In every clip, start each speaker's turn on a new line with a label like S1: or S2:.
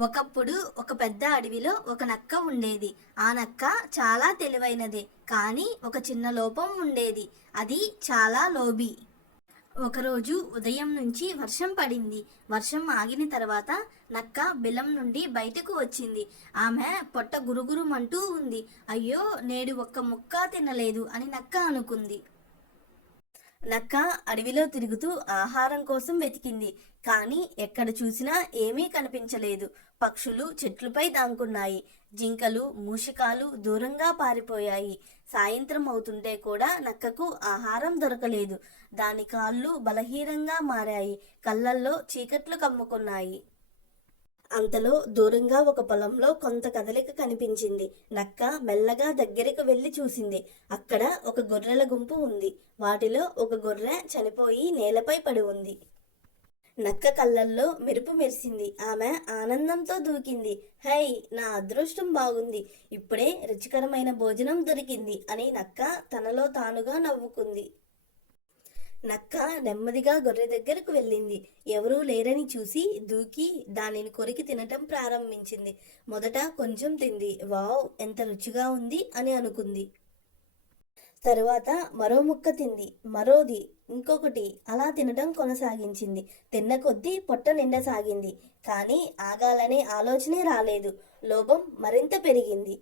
S1: ఒకప్పుడు ఒక పెద్ద అడవిలో ఒక నక్క ఉండేది. ఆ నక్క చాలా తెలివైనది కానీ ఒక చిన్న లోపం ఉండేది. అది చాలా లోబి. ఒకరోజు ఉదయం నుంచి వర్షం పడింది. వర్షం ఆగిన తర్వాత నక్క బిలం నుండి బయటకు వచ్చింది. ఆమె పొట్ట గురుగురుమంటూ ఉంది. అయ్యో నేడు ఒక్క ముక్క తినలేదు అని నక్క అనుకుంది. నక్క అడవిలో తిరుగుతూ ఆహారం కోసం వెతికింది. కానీ ఎక్కడ చూసినా ఏమీ కనిపించలేదు. పక్షులు చెట్లపై దాంకున్నాయి. జింకలు మూషికాలు దూరంగా పారిపోయాయి. సాయంత్రం అవుతుంటే కూడా నక్కకు ఆహారం దొరకలేదు. దాని కాళ్ళు బలహీనంగా మారాయి. కళ్ళల్లో చీకట్లు కమ్ముకున్నాయి. అంతలో దూరంగా ఒక పొలంలో కొంత కదలిక కనిపించింది. నక్క మెల్లగా దగ్గరికి వెళ్ళి చూసింది. అక్కడ ఒక గొర్రెల గుంపు ఉంది. వాటిలో ఒక గొర్రె చనిపోయి నేలపై పడి ఉంది. నక్క కళ్ళల్లో మెరుపు మెరిసింది. ఆమె ఆనందంతో దూకింది. హై నా అదృష్టం బాగుంది. ఇప్పుడే రుచికరమైన భోజనం దొరికింది అని నక్క తనలో తానుగా నవ్వుకుంది. నక్క నెమ్మదిగా గొర్రె దగ్గరకు వెళ్ళింది. ఎవరూ లేరని చూసి దూకి దానిని కొరికి తినటం ప్రారంభించింది. మొదట కొంచెం తింది. వావ్ ఎంత రుచిగా ఉంది అని అనుకుంది. తరువాత మరో ముక్క తింది. మరోది ఇంకొకటి అలా తినడం కొనసాగించింది. తిన్న కొద్దీ పొట్ట నిండసాగింది కానీ ఆగాలనే ఆలోచనే రాలేదు. లోభం మరింత పెరిగింది.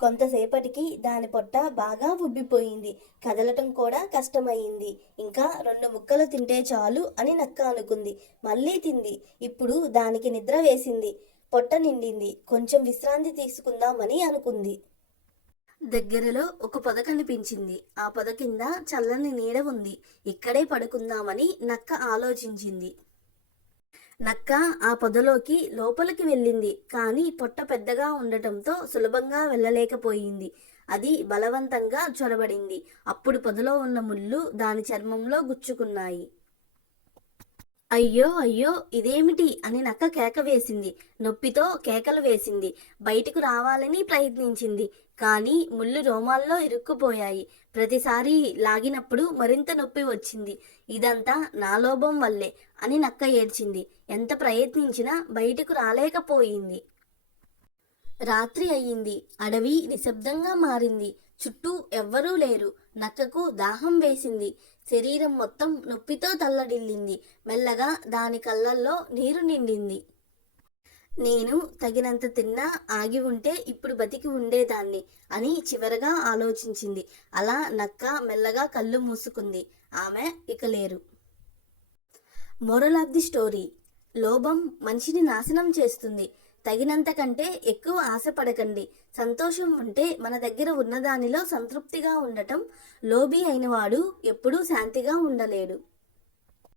S1: కొంతసేపటికి దాని పొట్ట బాగా ఉబ్బిపోయింది కదలటం కూడా కష్టమయ్యింది. ఇంకా రెండు ముక్కలు తింటే చాలు అని నక్క అనుకుంది. మళ్ళీ తింది. ఇప్పుడు దానికి నిద్ర వేసింది. పొట్ట నిండింది. కొంచెం విశ్రాంతి తీసుకుందామని అనుకుంది. దగ్గరలో ఒక పొద కనిపించింది. ఆ పొద కింద చల్లని నీడ ఉంది. ఇక్కడే పడుకుందామని నక్క ఆలోచించింది. నక్క ఆ పొదలోకి లోపలికి వెళ్ళింది. కానీ పొట్ట పెద్దగా ఉండటంతో సులభంగా వెళ్ళలేకపోయింది. అది బలవంతంగా చొరబడింది. అప్పుడు పొదలో ఉన్న ముళ్ళు దాని చర్మంలో గుచ్చుకున్నాయి. అయ్యో అయ్యో ఇదేమిటి? అని నక్క కేక వేసింది. నొప్పితో కేకలు వేసింది. బయటకు రావాలని ప్రయత్నించింది. కానీ ముళ్ళు రోమాల్లో ఇరుక్కుపోయాయి. ప్రతిసారి లాగినప్పుడు మరింత నొప్పి వచ్చింది. ఇదంతా నా లోభం వల్లే అని నక్క ఏడ్చింది. ఎంత ప్రయత్నించినా బయటకు రాలేకపోయింది. రాత్రి అయ్యింది. అడవి నిశ్శబ్దంగా మారింది. చుట్టూ ఎవ్వరూ లేరు. నక్కకు దాహం వేసింది. శరీరం మొత్తం నొప్పితో తల్లడిల్లింది. మెల్లగా దాని కళ్ళల్లో నీరు నిండింది. నేను తగినంత తిన్నా ఆగి ఉంటే ఇప్పుడు బతికి ఉండేదాన్ని అని చివరగా ఆలోచించింది. అలా నక్క మెల్లగా కళ్ళు మూసుకుంది. ఆమె ఇక లేరు. Moral of the story. లోభం మనిషిని నాశనం చేస్తుంది. తగినంత కంటే ఎక్కువ ఆశపడకండి. సంతోషం ఉంటే మన దగ్గర ఉన్నదానిలో సంతృప్తిగా ఉండటం. లోభి అయినవాడు ఎప్పుడూ శాంతిగా ఉండలేడు.